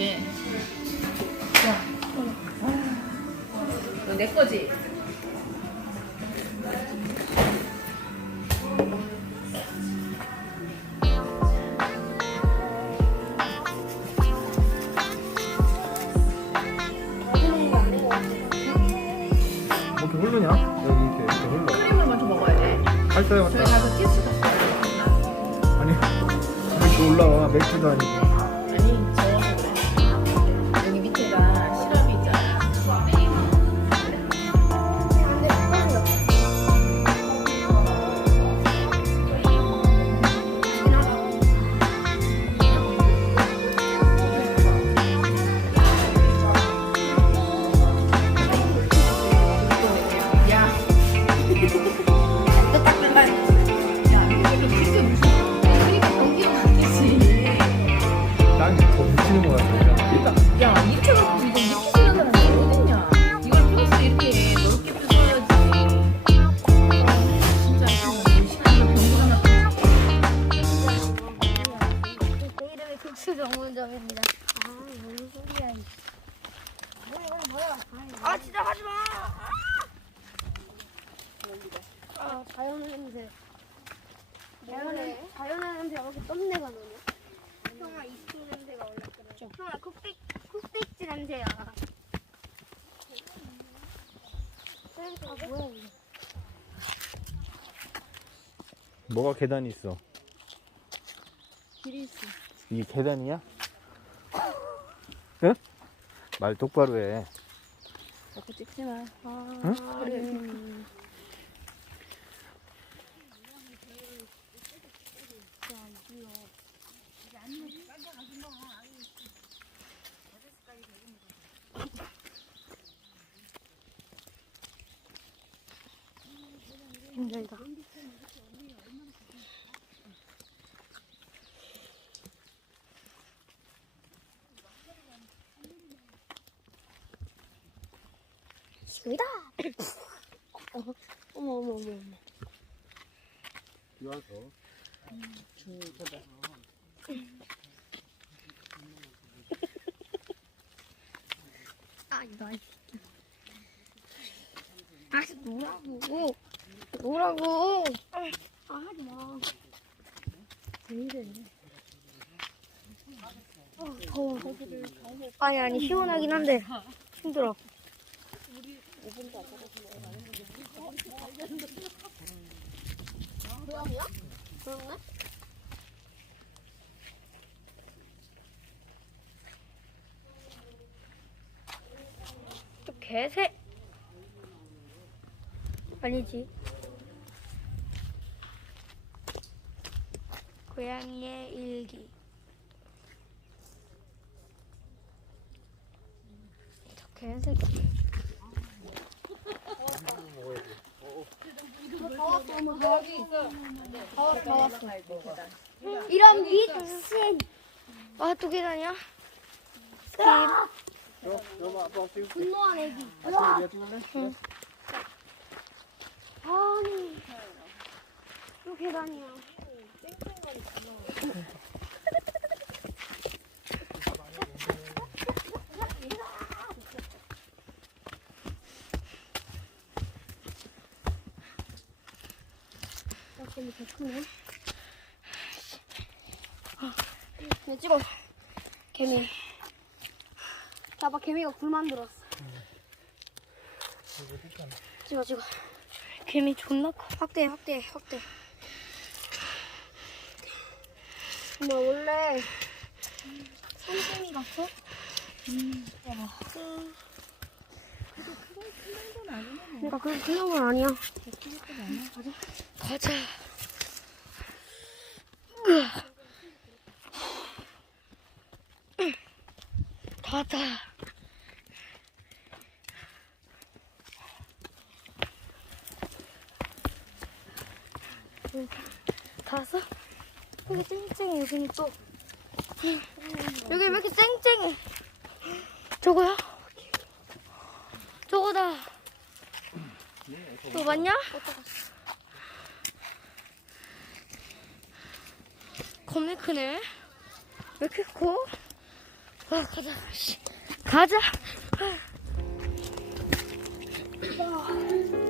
네. 자. 이거 내 거지? 뭐 이렇게 흐르냐? 여기 이렇게, 이렇게 흘러. 크림을 먼저 먹어야 돼. 할 저희. 가서 없어요. 아니, 이렇게 올라와. 맥주도 아니고. 국수 전문점입니다. 아, 뭔 소리야. 이. 뭐야, 이거 뭐야. 아, 진짜 하지 마. 아, 자연 냄새. 자연의, 자연의 냄새가 왜 이렇게 썸내가 나냐? 형아, 이쪽 냄새가 원래 그래. 형아, 쿡백, 쿡백지 냄새야. 아, 뭐야, 이거. 뭐가 계단이 있어? 길이 있어. 이 계단이야? 응? 말 똑바로 해. 자꾸 찍지 마. 아, 응? 그래. 힘들다. 시다 어머 어머 어머 어머. 비 와서. 아 이거 이 새끼. 아. 아 하지 마. 왜 이래? 아 더워. 아니 아니 시원하긴 한데 힘들어. 그런가? 또 개새. 아니지. 고양이의 일기. 저 개새끼 이런 미친 아또 계단이야? 분노한 애기. 아니 또 계단이야 아, 근데 개 크네. 내 찍어. 개미. 봐봐, 개미가 굴 만들었어. 찍어, 찍어. 개미 존나 커. 확대, 확대, 확대. 뭐 원래 산개미 같아? 음, 봐봐. 그러니까 그렇게 큰건 아니야. 가자. 가자. 다 왔어? 여기 쨍쨍해, 여기는 또. 여기 왜 이렇게 쨍쨍해? 저거야? 저거다. 너 맞냐? 겁나 크네. 왜 이렇게 커? 아, 가자. 씨. 가자. 어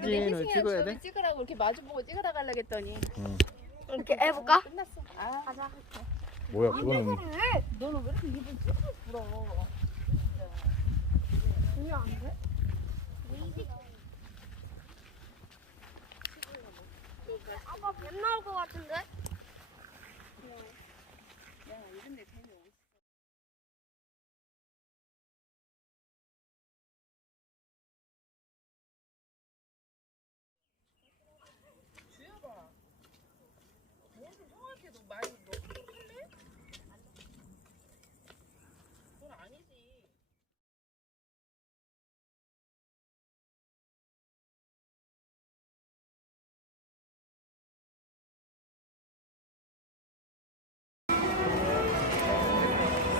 사진을 찍어야 돼? 찍으라고 이렇게 마주보고 찍으라 가려고 했더니 이렇게 해볼까? 끝났어. 아, 가자. 뭐야 그거는 너는 왜 이렇게 입을 쭉 불어? 중요 안 돼? 아빠 뱀 나올 것 같은데? 야, 이런 데 재미없어.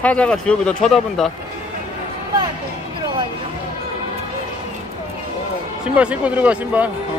사자가 주엽이 너 쳐다본다 신발 벗고 들어가야 되나? 신발 신고 들어가 신발 어.